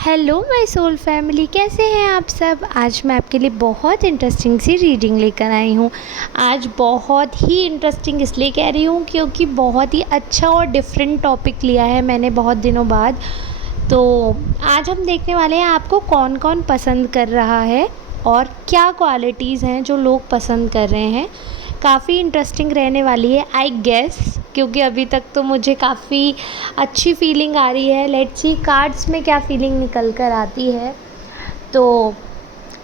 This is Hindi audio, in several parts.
हेलो माय सोल फैमिली, कैसे हैं आप सब। आज मैं आपके लिए बहुत इंटरेस्टिंग सी रीडिंग लेकर आई हूँ। आज बहुत ही इंटरेस्टिंग इसलिए कह रही हूँ क्योंकि बहुत ही अच्छा और डिफरेंट टॉपिक लिया है मैंने बहुत दिनों बाद। तो आज हम देखने वाले हैं आपको कौन कौन पसंद कर रहा है और क्या क्वालिटीज़ हैं जो लोग पसंद कर रहे हैं। काफ़ी इंटरेस्टिंग रहने वाली है आई गेस, क्योंकि अभी तक तो मुझे काफ़ी अच्छी फीलिंग आ रही है। लेट्स सी कार्ड्स में क्या फीलिंग निकल कर आती है। तो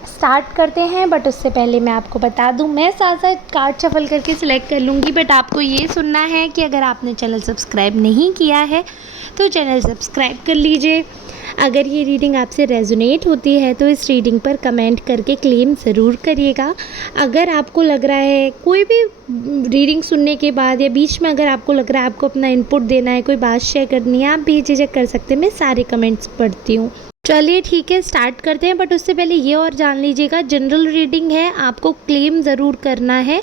स्टार्ट करते हैं, बट उससे पहले मैं आपको बता दूं, मैं साथ साथ कार्ड शफल करके सिलेक्ट कर लूँगी, बट आपको ये सुनना है कि अगर आपने चैनल सब्सक्राइब नहीं किया है तो चैनल सब्सक्राइब कर लीजिए। अगर ये रीडिंग आपसे रेजोनेट होती है तो इस रीडिंग पर कमेंट करके क्लेम ज़रूर करिएगा। अगर आपको लग रहा है कोई भी रीडिंग सुनने के बाद या बीच में अगर आपको लग रहा है आपको अपना इनपुट देना है, कोई बात शेयर करनी है, आप बेझिझक कर सकते हैं। मैं सारे कमेंट्स पढ़ती हूँ। चलिए ठीक है, स्टार्ट करते हैं। बट उससे पहले ये और जान लीजिएगा, जनरल रीडिंग है, आपको क्लेम ज़रूर करना है।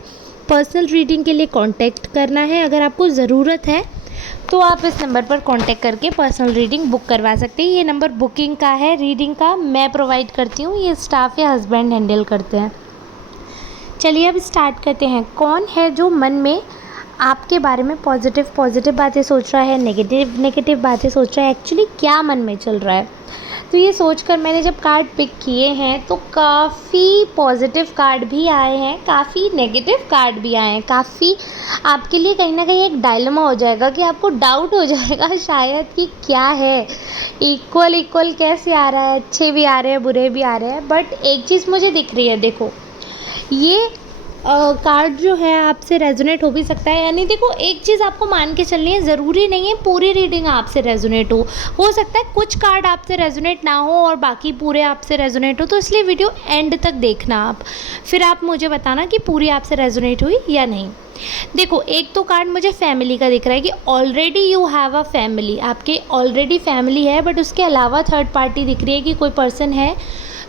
पर्सनल रीडिंग के लिए कांटेक्ट करना है। अगर आपको ज़रूरत है तो आप इस नंबर पर कांटेक्ट करके पर्सनल रीडिंग बुक करवा सकते हैं। ये नंबर बुकिंग का है, रीडिंग का मैं प्रोवाइड करती हूँ, ये स्टाफ या हस्बैंड हैंडल करते हैं। चलिए अब स्टार्ट करते हैं। कौन है जो मन में आपके बारे में पॉजिटिव बातें सोच रहा है, नेगेटिव बातें सोच रहा है, एक्चुअली क्या मन में चल रहा है। तो ये सोचकर मैंने जब कार्ड पिक किए हैं तो काफ़ी पॉजिटिव कार्ड भी आए हैं, काफ़ी नेगेटिव कार्ड भी आए हैं। काफ़ी आपके लिए कहीं ना कहीं एक डायलेमा हो जाएगा कि आपको डाउट हो जाएगा शायद कि क्या है, इक्वल कैसे आ रहा है, अच्छे भी आ रहे हैं बुरे भी आ रहे हैं। बट एक चीज़ मुझे दिख रही है, देखो ये कार्ड जो है आपसे रेजोनेट हो भी सकता है। यानी देखो, एक चीज़ आपको मान के चलनी है, ज़रूरी नहीं है पूरी रीडिंग आपसे रेजोनेट हो सकता है कुछ कार्ड आपसे रेजोनेट ना हो और बाकी पूरे आपसे रेजोनेट हो। तो इसलिए वीडियो एंड तक देखना आप, फिर आप मुझे बताना कि पूरी आपसे रेजोनेट हुई या नहीं। देखो, एक तो कार्ड मुझे फैमिली का दिख रहा है कि already you have a family, आपके ऑलरेडी फैमिली है। बट उसके अलावा थर्ड पार्टी दिख रही है कि कोई पर्सन है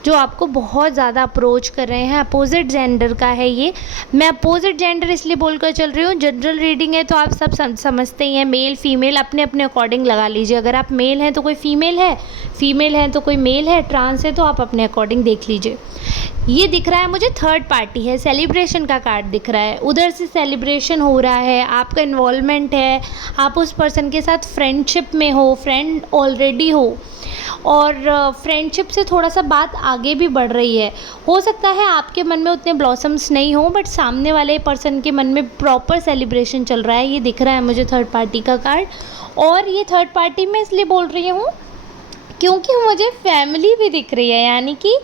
जो आपको बहुत ज़्यादा अप्रोच कर रहे हैं। अपोजिट जेंडर का है ये। मैं अपोजिट जेंडर इसलिए बोलकर चल रही हूँ, जनरल रीडिंग है तो आप सब समझते ही हैं, मेल फीमेल अपने अपने अकॉर्डिंग लगा लीजिए। अगर आप मेल हैं तो कोई फीमेल है तो कोई मेल है, ट्रांस है तो आप अपने अकॉर्डिंग देख लीजिए। ये दिख रहा है मुझे थर्ड पार्टी है, सेलिब्रेशन का कार्ड दिख रहा है। उधर से सेलिब्रेशन हो रहा है, आपका इन्वॉल्वमेंट है, आप उस पर्सन के साथ फ्रेंडशिप में हो, फ्रेंड ऑलरेडी हो और फ्रेंडशिप से थोड़ा सा बात आगे भी बढ़ रही है। हो सकता है आपके मन में उतने ब्लॉसम्स नहीं हो, बट सामने वाले पर्सन के मन में प्रॉपर सेलिब्रेशन चल रहा है। ये दिख रहा है मुझे थर्ड पार्टी का कार्ड। और ये थर्ड पार्टी में इसलिए बोल रही हूँ क्योंकि मुझे फैमिली भी दिख रही है। यानी कि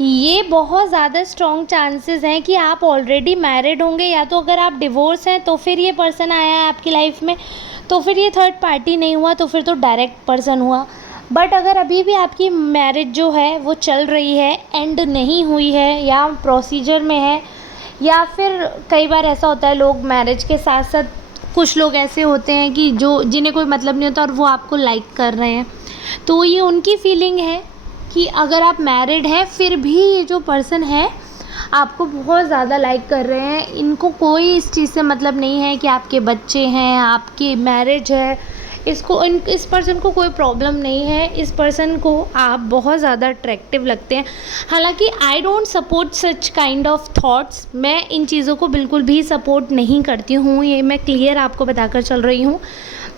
ये बहुत ज़्यादा स्ट्रॉन्ग चांसेस हैं कि आप ऑलरेडी मैरिड होंगे, या तो अगर आप डिवोर्स हैं तो फिर ये पर्सन आया है आपकी लाइफ में, तो फिर ये थर्ड पार्टी नहीं हुआ, तो फिर तो डायरेक्ट पर्सन हुआ। बट अगर अभी भी आपकी मैरिज जो है वो चल रही है, एंड नहीं हुई है या प्रोसीजर में है, या फिर कई बार ऐसा होता है लोग मैरिज के साथ साथ, कुछ लोग ऐसे होते हैं कि जो जिन्हें कोई मतलब नहीं होता और वो आपको लाइक कर रहे हैं, तो ये उनकी फीलिंग है कि अगर आप मैरिड हैं फिर भी ये जो पर्सन है आपको बहुत ज़्यादा लाइक कर रहे हैं। इनको कोई इस चीज़ से मतलब नहीं है कि आपके बच्चे हैं, आपकी मैरिज है, इस पर्सन को कोई प्रॉब्लम नहीं है। इस पर्सन को आप बहुत ज़्यादा अट्रैक्टिव लगते हैं। हालांकि I don't support such kind of thoughts, मैं इन चीज़ों को बिल्कुल भी सपोर्ट नहीं करती हूँ, ये मैं क्लियर आपको बताकर चल रही हूँ।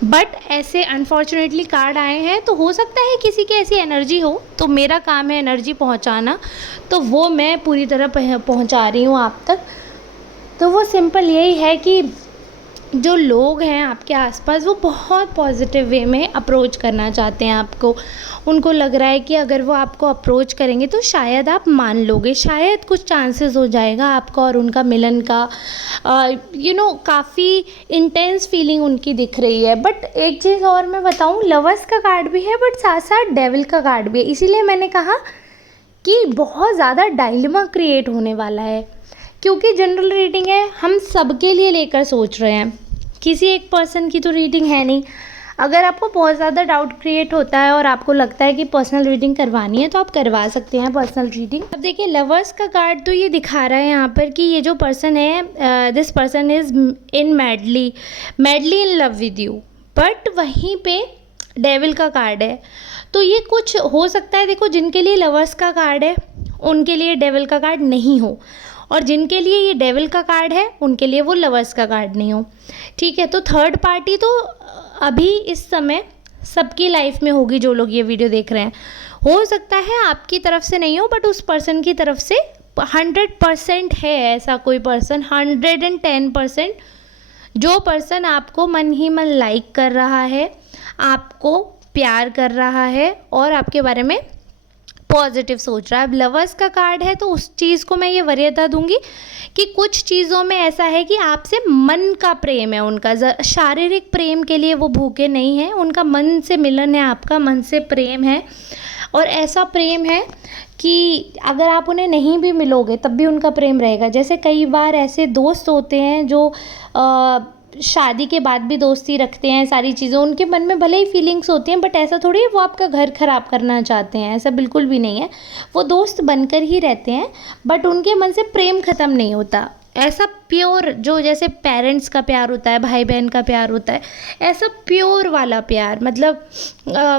बट ऐसे अनफॉर्चुनेटली कार्ड आए हैं, तो हो सकता है किसी की ऐसी एनर्जी हो, तो मेरा काम है एनर्जी पहुंचाना, तो वो मैं पूरी तरह पहुंचा रही हूँ आप तक। तो वो सिंपल यही है कि जो लोग हैं आपके आसपास वो बहुत पॉजिटिव वे में अप्रोच करना चाहते हैं आपको। उनको लग रहा है कि अगर वो आपको अप्रोच करेंगे तो शायद आप मान लोगे, शायद कुछ चांसेस हो जाएगा आपका और उनका मिलन का। काफ़ी इंटेंस फीलिंग उनकी दिख रही है। बट एक चीज़ और मैं बताऊं, लवर्स का कार्ड भी है बट साथ साथ डेविल का कार्ड भी है। इसीलिए मैंने कहा कि बहुत ज़्यादा डायलेमा क्रिएट होने वाला है, क्योंकि जनरल रीडिंग है, हम सबके लिए लेकर सोच रहे हैं, किसी एक पर्सन की तो रीडिंग है नहीं। अगर आपको बहुत ज़्यादा डाउट क्रिएट होता है और आपको लगता है कि पर्सनल रीडिंग करवानी है तो आप करवा सकते हैं पर्सनल रीडिंग। अब देखिए, लवर्स का कार्ड तो ये दिखा रहा है यहाँ पर कि ये जो पर्सन है, this person is in madly in love with you. But वहीं पे डेविल का कार्ड है, तो ये कुछ हो सकता है, देखो जिनके लिए लवर्स का कार्ड है उनके लिए डेविल का कार्ड नहीं हो, और जिनके लिए ये डेविल का कार्ड है उनके लिए वो लवर्स का कार्ड नहीं हो। ठीक है, तो थर्ड पार्टी तो अभी इस समय सबकी लाइफ में होगी। जो लोग ये वीडियो देख रहे हैं, हो सकता है आपकी तरफ से नहीं हो, बट उस पर्सन की तरफ से 100% है ऐसा कोई पर्सन, 110%। जो पर्सन आपको मन ही मन लाइक कर रहा है, आपको प्यार कर रहा है और आपके बारे में पॉजिटिव सोच रहा है। अब लवर्स का कार्ड है तो उस चीज़ को मैं ये वरीयता दूंगी कि कुछ चीज़ों में ऐसा है कि आपसे मन का प्रेम है उनका, शारीरिक प्रेम के लिए वो भूखे नहीं हैं, उनका मन से मिलन है, आपका मन से प्रेम है। और ऐसा प्रेम है कि अगर आप उन्हें नहीं भी मिलोगे तब भी उनका प्रेम रहेगा। जैसे कई बार ऐसे दोस्त होते हैं जो शादी के बाद भी दोस्ती रखते हैं, सारी चीज़ें उनके मन में भले ही फीलिंग्स होती हैं, बट ऐसा थोड़ी है वो आपका घर ख़राब करना चाहते हैं, ऐसा बिल्कुल भी नहीं है। वो दोस्त बनकर ही रहते हैं, बट उनके मन से प्रेम ख़त्म नहीं होता। ऐसा प्योर, जो जैसे पेरेंट्स का प्यार होता है, भाई बहन का प्यार होता है, ऐसा प्योर वाला प्यार, मतलब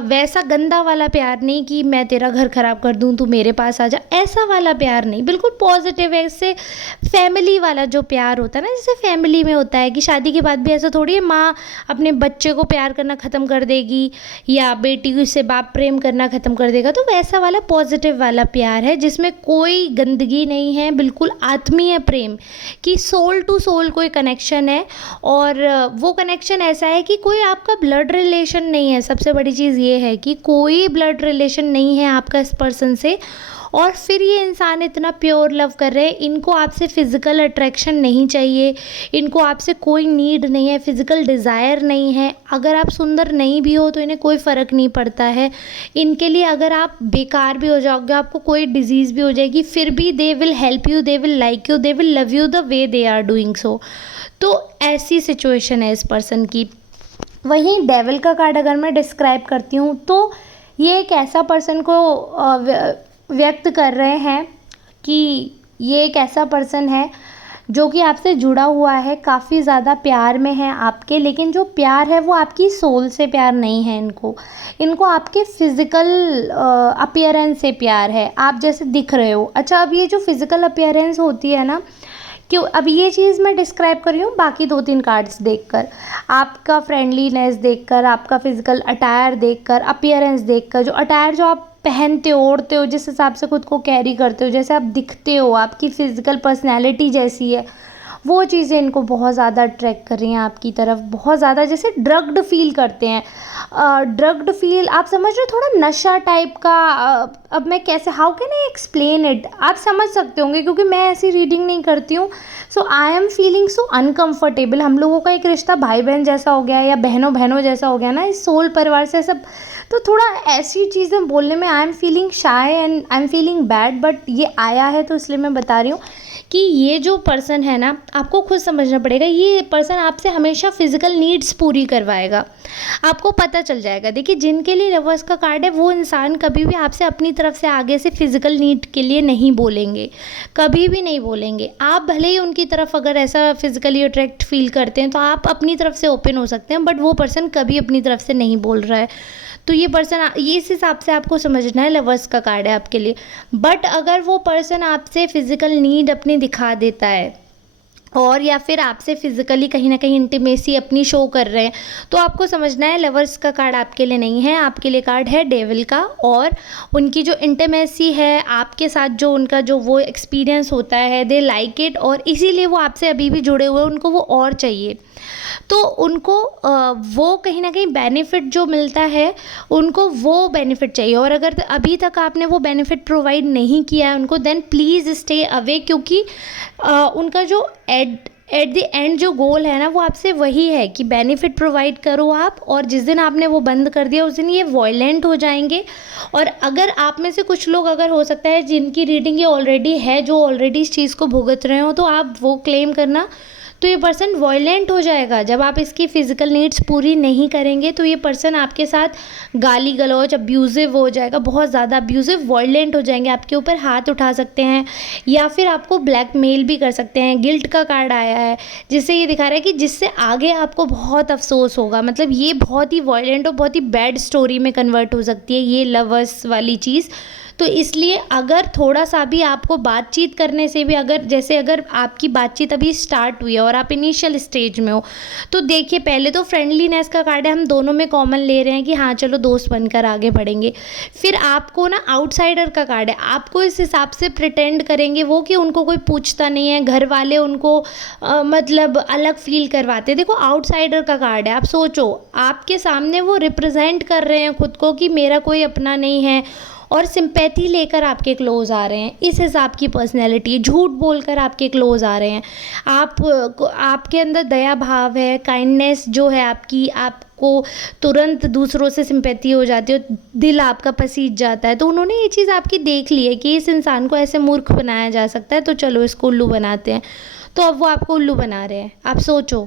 वैसा गंदा वाला प्यार नहीं कि मैं तेरा घर ख़राब कर दूं तू मेरे पास आ जा, ऐसा वाला प्यार नहीं, बिल्कुल पॉजिटिव है। इससे फैमिली वाला जो प्यार होता है ना, जैसे फैमिली में होता है कि शादी के बाद भी ऐसा थोड़ी है माँ अपने बच्चे को प्यार करना ख़त्म कर देगी या बेटी से बाप प्रेम करना ख़त्म कर देगा, तो वैसा वाला पॉजिटिव वाला प्यार है जिसमें कोई गंदगी नहीं है, बिल्कुल आत्मीय प्रेम कि सोल टू सोल कोई कनेक्शन है। और वो कनेक्शन ऐसा है कि कोई आपका ब्लड रिलेशन नहीं है। सबसे बड़ी चीज़ ये है कि कोई ब्लड रिलेशन नहीं है आपका इस पर्सन से, और फिर ये इंसान इतना प्योर लव कर रहे हैं। इनको आपसे फ़िज़िकल अट्रैक्शन नहीं चाहिए, इनको आपसे कोई नीड नहीं है, फ़िज़िकल डिज़ायर नहीं है। अगर आप सुंदर नहीं भी हो तो इन्हें कोई फ़र्क नहीं पड़ता है। इनके लिए अगर आप बेकार भी हो जाओगे, आपको कोई डिज़ीज़ भी हो जाएगी, फिर भी they will help you, they will like you, they will love you the way they are doing so. तो ऐसी सिचुएशन है इस पर्सन की। वहीं डेविल का कार्ड अगर मैं डिस्क्राइब करती हूँ तो ये एक ऐसा पर्सन को व्यक्त कर रहे हैं कि ये एक ऐसा पर्सन है जो कि आपसे जुड़ा हुआ है, काफ़ी ज़्यादा प्यार में है आपके, लेकिन जो प्यार है वो आपकी सोल से प्यार नहीं है। इनको आपके फ़िज़िकल अपीयरेंस से प्यार है, आप जैसे दिख रहे हो। अच्छा, अब ये जो फ़िज़िकल अपीयरेंस होती है ना, क्यों अब ये चीज़ मैं डिस्क्राइब कर रही हूँ बाकी 2-3 कार्ड्स देखकर, आपका फ्रेंडलीनेस देखकर, आपका फ़िज़िकल अटायर देखकर, अपीयरेंस देखकर, जो अटायर जो आप पहनते हो, ओढ़ते हो, जिस हिसाब से खुद को कैरी करते हो, जैसे आप दिखते हो, आपकी फ़िज़िकल पर्सनैलिटी जैसी है, वो चीज़ें इनको बहुत ज़्यादा अट्रैक्ट कर रही हैं आपकी तरफ, बहुत ज़्यादा, जैसे ड्रग्ड फील करते हैं। ड्रग्ड फील, आप समझ रहे हो, थोड़ा नशा टाइप का। अब मैं कैसे, how can I explain it, आप समझ सकते होंगे क्योंकि मैं ऐसी रीडिंग नहीं करती हूँ। So I am feeling so uncomfortable. हम लोगों का एक रिश्ता भाई बहन जैसा हो गया या बहनों बहनों जैसा हो गया ना, इस सोल परिवार से सब, तो थोड़ा ऐसी चीज़ें बोलने में आई am feeling shy and I am feeling bad, but ये आया है तो इसलिए मैं बता रही हूँ कि ये जो पर्सन है ना, आपको खुद समझना पड़ेगा, ये पर्सन आपसे हमेशा फ़िज़िकल नीड्स पूरी करवाएगा, आपको पता चल जाएगा। देखिए, जिनके लिए रिवर्स का कार्ड है वो इंसान कभी भी आपसे अपनी तरफ से आगे से फ़िज़िकल नीड के लिए नहीं बोलेंगे, कभी भी नहीं बोलेंगे। आप भले ही उनकी तरफ अगर ऐसा फ़िज़िकली अट्रैक्ट फील करते हैं तो आप अपनी तरफ से ओपन हो सकते हैं, बट वो पर्सन कभी अपनी तरफ से नहीं बोल रहा है। तो ये पर्सन, ये इस हिसाब से आपको समझना है, लवर्स का कार्ड है आपके लिए। बट अगर वो पर्सन आपसे फ़िज़िकल नीड अपनी दिखा देता है और या फिर आपसे फ़िज़िकली कहीं ना कहीं इंटीमेसी अपनी शो कर रहे हैं, तो आपको समझना है लवर्स का कार्ड आपके लिए नहीं है, आपके लिए कार्ड है डेविल का। और उनकी जो इंटीमेसी है आपके साथ, जो उनका जो वो एक्सपीरियंस होता है, दे लाइक इट, और इसीलिए वो आपसे अभी भी जुड़े हुए हैं, उनको वो और चाहिए। तो उनको वो कहीं ना कहीं बेनिफिट जो मिलता है, उनको वो बेनिफिट चाहिए। और अगर अभी तक आपने वो बेनिफिट प्रोवाइड नहीं किया है उनको, देन प्लीज़ स्टे अवे, क्योंकि उनका जो एट द एंड जो गोल है ना, वो आपसे वही है कि बेनिफिट प्रोवाइड करो आप, और जिस दिन आपने वो बंद कर दिया उस दिन ये वॉयलेंट हो जाएंगे। और अगर आप में से कुछ लोग, अगर हो सकता है जिनकी रीडिंग ये ऑलरेडी है, जो ऑलरेडी इस चीज़ को भुगत रहे हो, तो आप वो क्लेम करना तो ये पर्सन वॉयलेंट हो जाएगा। जब आप इसकी फ़िज़िकल नीड्स पूरी नहीं करेंगे तो ये पर्सन आपके साथ गाली गलौज, अब्यूज़िव हो जाएगा, बहुत ज़्यादा अब्यूज़िव, वॉयलेंट हो जाएंगे, आपके ऊपर हाथ उठा सकते हैं या फिर आपको ब्लैकमेल भी कर सकते हैं। गिल्ट का कार्ड आया है जिससे ये दिखा रहा है कि जिससे आगे आपको बहुत अफसोस होगा। मतलब ये बहुत ही वॉयलेंट और बहुत ही बैड स्टोरी में कन्वर्ट हो सकती है ये लवर्स वाली चीज़। तो इसलिए अगर थोड़ा-सा भी आपको बातचीत करने से भी, अगर आपकी बातचीत अभी स्टार्ट हुई है और आप इनिशियल स्टेज में हो, तो देखिए पहले तो फ्रेंडलीनेस का कार्ड है, हम दोनों में कॉमन ले रहे हैं कि हाँ चलो दोस्त बनकर आगे बढ़ेंगे। फिर आपको ना आउटसाइडर का कार्ड है, आपको इस हिसाब से प्रिटेंड करेंगे वो कि उनको कोई पूछता नहीं है, घर वाले उनको मतलब अलग फ़ील करवाते हैं। देखो आउटसाइडर का कार्ड है, आप सोचो आपके सामने वो रिप्रेजेंट कर रहे हैं खुद को कि मेरा कोई अपना नहीं है, और सिंपैथी लेकर आपके क्लोज़ आ रहे हैं। इस हिसाब की पर्सनैलिटी, झूठ बोलकर आपके क्लोज़ आ रहे हैं। आपके अंदर दया भाव है, काइंडनेस जो है आपकी, आपको तुरंत दूसरों से सिंपैथी हो जाती है, दिल आपका पसीज जाता है। तो उन्होंने ये चीज़ आपकी देख ली है कि इस इंसान को ऐसे मूर्ख बनाया जा सकता है, तो चलो इसको उल्लू बनाते हैं। तो अब वो आपको उल्लू बना रहे हैं। आप सोचो,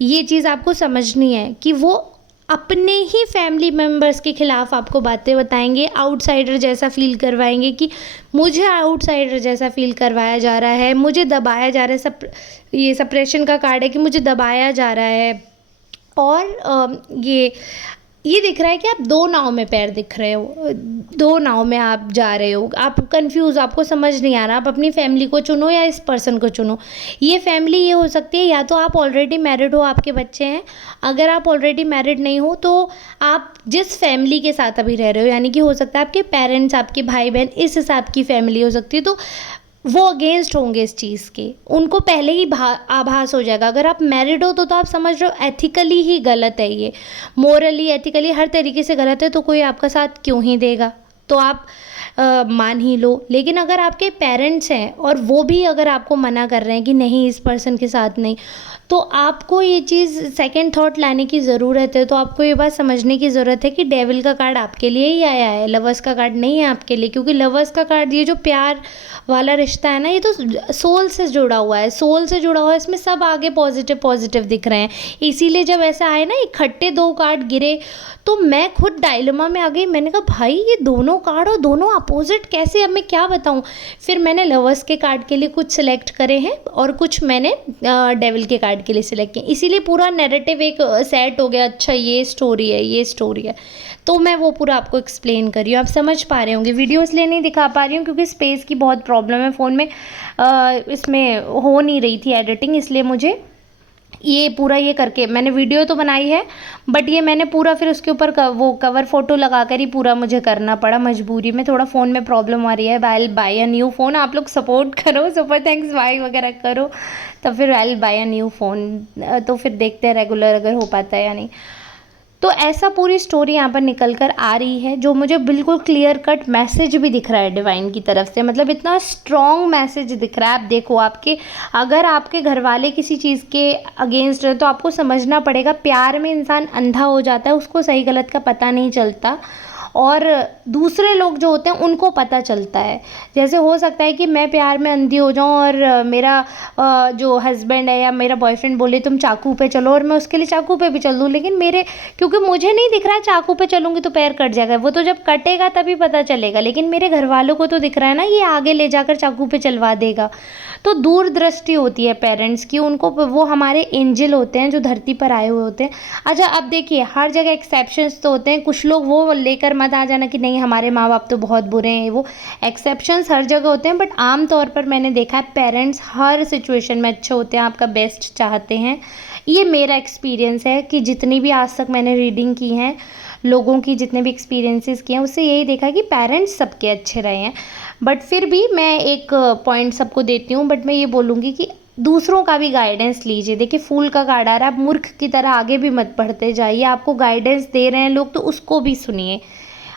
ये चीज़ आपको समझनी है कि वो अपने ही फैमिली मेम्बर्स के ख़िलाफ़ आपको बातें बताएंगे, आउटसाइडर जैसा फ़ील करवाएंगे कि मुझे आउटसाइडर जैसा फ़ील करवाया जा रहा है, मुझे दबाया जा रहा है। ये सप्रेशन का कार्ड है कि मुझे दबाया जा रहा है। और ये दिख रहा है कि आप दो नाव में पैर दिख रहे हो, दो नाव में आप जा रहे हो, आप कंफ्यूज, आपको समझ नहीं आ रहा, आप अपनी फैमिली को चुनो या इस पर्सन को चुनो। ये फैमिली ये हो सकती है या तो आप ऑलरेडी मैरिड हो, आपके बच्चे हैं। अगर आप ऑलरेडी मैरिड नहीं हो तो आप जिस फैमिली के साथ अभी रह रहे हो, यानी कि हो सकता है आपके पेरेंट्स, आपके भाई बहन, इस हिसाब की फैमिली हो सकती है, तो वो अगेंस्ट होंगे इस चीज़ के, उनको पहले ही आभास हो जाएगा। अगर आप मैरिड हो तो आप समझ रहे हो एथिकली ही गलत है, ये मोरली एथिकली हर तरीके से गलत है, तो कोई आपका साथ क्यों ही देगा, तो आप मान ही लो। लेकिन अगर आपके पेरेंट्स हैं और वो भी अगर आपको मना कर रहे हैं कि नहीं इस पर्सन के साथ नहीं, तो आपको ये चीज़ सेकंड थॉट लाने की ज़रूरत है। तो आपको ये बात समझने की ज़रूरत है कि डेविल का कार्ड आपके लिए ही आया है, लवर्स का कार्ड नहीं है आपके लिए। क्योंकि लवर्स का कार्ड, ये जो प्यार वाला रिश्ता है ना, ये तो सोल से जुड़ा हुआ है, सोल से जुड़ा हुआ है, इसमें सब आगे पॉजिटिव पॉजिटिव दिख रहे हैं। इसीलिए जब ऐसा आए ना, इकट्ठे दो कार्ड गिरे, तो मैं खुद डायलेमा में आ गई। मैंने कहा भाई ये दोनों कार्ड और दोनों अपोजिट कैसे, अब मैं क्या बताऊँ। फिर मैंने लवर्स के कार्ड के लिए कुछ सिलेक्ट करे हैं और कुछ मैंने डेविल के कार्ड के लिए सिलेक्ट किए, इसीलिए पूरा नैरेटिव एक सेट हो गया। अच्छा ये स्टोरी है, ये स्टोरी है, तो मैं वो पूरा आपको एक्सप्लेन कर रही हूँ, आप समझ पा रहे होंगे। वीडियो इसलिए नहीं दिखा पा रही हूँ क्योंकि स्पेस की बहुत प्रॉब्लम है फ़ोन में, इसमें हो नहीं रही थी एडिटिंग, इसलिए मुझे ये पूरा ये करके, मैंने वीडियो तो बनाई है बट ये मैंने पूरा फिर उसके ऊपर वो कवर फ़ोटो लगा कर ही पूरा मुझे करना पड़ा मजबूरी में। थोड़ा फ़ोन में प्रॉब्लम आ रही है। आई बाय अ न्यू फ़ोन, आप लोग सपोर्ट करो, सुपर थैंक्स बाय वगैरह करो, तो फिर आई बाय अ न्यू फ़ोन। तो फिर देखते हैं रेगुलर अगर हो पाता है या नहीं। तो ऐसा पूरी स्टोरी यहाँ पर निकल कर आ रही है, जो मुझे बिल्कुल क्लियर कट मैसेज भी दिख रहा है डिवाइन की तरफ से। मतलब इतना स्ट्रॉन्ग मैसेज दिख रहा है। आप देखो, अगर आपके घर वाले किसी चीज़ के अगेंस्ट है तो आपको समझना पड़ेगा, प्यार में इंसान अंधा हो जाता है, उसको सही गलत का पता नहीं चलता, और दूसरे लोग जो होते हैं उनको पता चलता है। जैसे हो सकता है कि मैं प्यार में अंधी हो जाऊं और मेरा जो हस्बैंड है या मेरा बॉयफ्रेंड बोले तुम चाकू पे चलो, और मैं उसके लिए चाकू पे भी चल दूं, लेकिन क्योंकि मुझे नहीं दिख रहा है चाकू पे चलूंगी तो पैर कट जाएगा, वो तो जब कटेगा तभी पता चलेगा, लेकिन मेरे घर वालों को तो दिख रहा है ना, ये आगे ले जाकर चाकू पे चलवा देगा। तो दूरदृष्टि होती है पेरेंट्स की, उनको, वो हमारे एंजल होते हैं जो धरती पर आए हुए होते हैं। अच्छा अब देखिए, हर जगह एक्सेप्शंस तो होते हैं, कुछ लोग वो लेकर मत आ जाना कि नहीं हमारे माँ बाप तो बहुत बुरे हैं, वो एक्सेप्शंस हर जगह होते हैं, बट आम तौर पर मैंने देखा है पेरेंट्स हर सिचुएशन में अच्छे होते हैं, आपका बेस्ट चाहते हैं। ये मेरा एक्सपीरियंस है कि जितनी भी आज तक मैंने रीडिंग की हैं, लोगों की जितने भी एक्सपीरियंसेस किए हैं, उससे यही देखा कि पेरेंट्स सबके अच्छे रहे हैं। बट फिर भी मैं एक पॉइंट सबको देती हूँ, बट मैं ये बोलूँगी कि दूसरों का भी गाइडेंस लीजिए। देखिए फूल का कार्ड आ रहा है, आप मूर्ख की तरह आगे भी मत बढ़ते जाइए, आपको गाइडेंस दे रहे हैं लोग तो उसको भी सुनिए।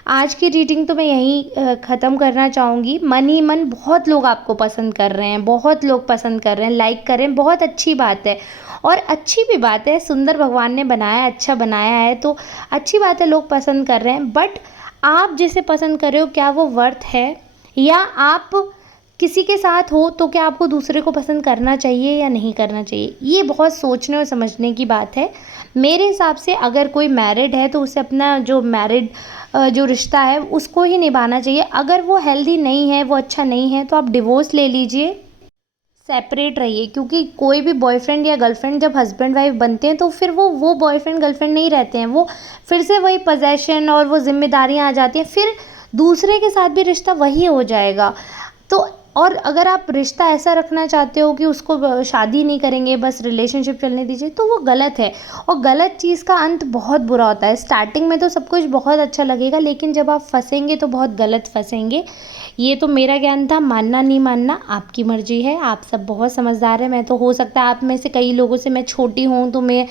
आज की रीडिंग तो मैं यहीं ख़त्म करना चाहूँगी। मन ही मन बहुत लोग आपको पसंद कर रहे हैं, बहुत लोग पसंद कर रहे हैं, लाइक कर रहे हैं, बहुत अच्छी बात है। और अच्छी भी बात है, सुंदर भगवान ने बनाया, अच्छा बनाया है, तो अच्छी बात है लोग पसंद कर रहे हैं। बट आप जिसे पसंद कर रहे हो क्या वो वर्थ है, या आप किसी के साथ हो तो क्या आपको दूसरे को पसंद करना चाहिए या नहीं करना चाहिए, ये बहुत सोचने और समझने की बात है। मेरे हिसाब से अगर कोई मैरिड है तो उसे अपना जो मैरिड जो रिश्ता है उसको ही निभाना चाहिए। अगर वो हेल्दी नहीं है, वो अच्छा नहीं है, तो आप डिवोर्स ले लीजिए, सेपरेट रहिए। क्योंकि कोई भी बॉयफ्रेंड या गर्लफ्रेंड जब हस्बैंड वाइफ बनते हैं तो फिर वो बॉयफ्रेंड गर्लफ्रेंड नहीं रहते हैं, वो फिर से वही पोजेशन और वो जिम्मेदारियां आ जाती हैं, फिर दूसरे के साथ भी रिश्ता वही हो जाएगा। तो और अगर आप रिश्ता ऐसा रखना चाहते हो कि उसको शादी नहीं करेंगे, बस रिलेशनशिप चलने दीजिए, तो वो गलत है। और गलत चीज़ का अंत बहुत बुरा होता है। स्टार्टिंग में तो सब कुछ बहुत अच्छा लगेगा, लेकिन जब आप फंसेंगे तो बहुत गलत फंसेंगे। ये तो मेरा ज्ञान था, मानना नहीं मानना आपकी मर्जी है। आप सब बहुत समझदार हैं। मैं तो, हो सकता है आप में से कई लोगों से मैं छोटी हूँ तो मैं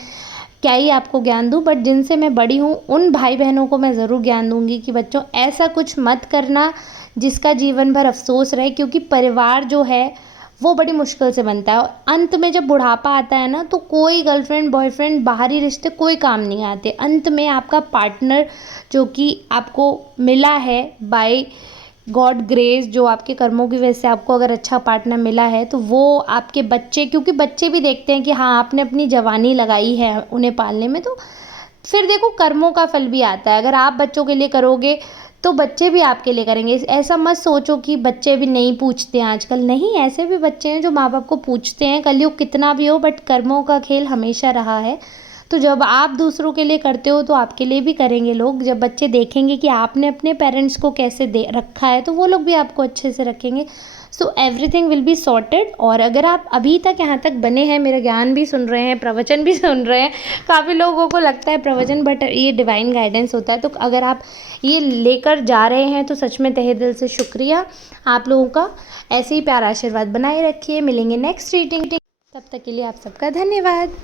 क्या ही आपको ज्ञान दूँ, बट जिनसे मैं बड़ी हूँ उन भाई बहनों को मैं ज़रूर ज्ञान दूँगी कि बच्चों ऐसा कुछ मत करना जिसका जीवन भर अफसोस रहे। क्योंकि परिवार जो है वो बड़ी मुश्किल से बनता है, और अंत में जब बुढ़ापा आता है ना, तो कोई गर्लफ्रेंड बॉयफ्रेंड बाहरी रिश्ते कोई काम नहीं आते। अंत में आपका पार्टनर जो कि आपको मिला है बाय गॉड ग्रेस, जो आपके कर्मों की वजह से आपको अगर अच्छा पार्टनर मिला है, तो वो आपके बच्चे, क्योंकि बच्चे भी देखते हैं कि हाँ आपने अपनी जवानी लगाई है उन्हें पालने में, तो फिर देखो कर्मों का फल भी आता है। अगर आप बच्चों के लिए करोगे तो बच्चे भी आपके लिए करेंगे। ऐसा मत सोचो कि बच्चे भी नहीं पूछते हैं आजकल, नहीं, ऐसे भी बच्चे हैं जो माँ बाप को पूछते हैं। कलयुग कितना भी हो, बट कर्मों का खेल हमेशा रहा है। तो जब आप दूसरों के लिए करते हो तो आपके लिए भी करेंगे लोग। जब बच्चे देखेंगे कि आपने अपने पेरेंट्स को कैसे दे रखा है, तो वो लोग भी आपको अच्छे से रखेंगे। So everything will be sorted. और अगर आप अभी तक यहाँ तक बने हैं, मेरा ज्ञान भी सुन रहे हैं, प्रवचन भी सुन रहे हैं, काफ़ी लोगों को लगता है प्रवचन, बट ये डिवाइन गाइडेंस होता है। तो अगर आप ये लेकर जा रहे हैं तो सच में तहे दिल से शुक्रिया आप लोगों का। ऐसे ही प्यार आशीर्वाद बनाए रखिए। मिलेंगे नेक्स्ट रीडिंग, तब तक के लिए आप सबका धन्यवाद।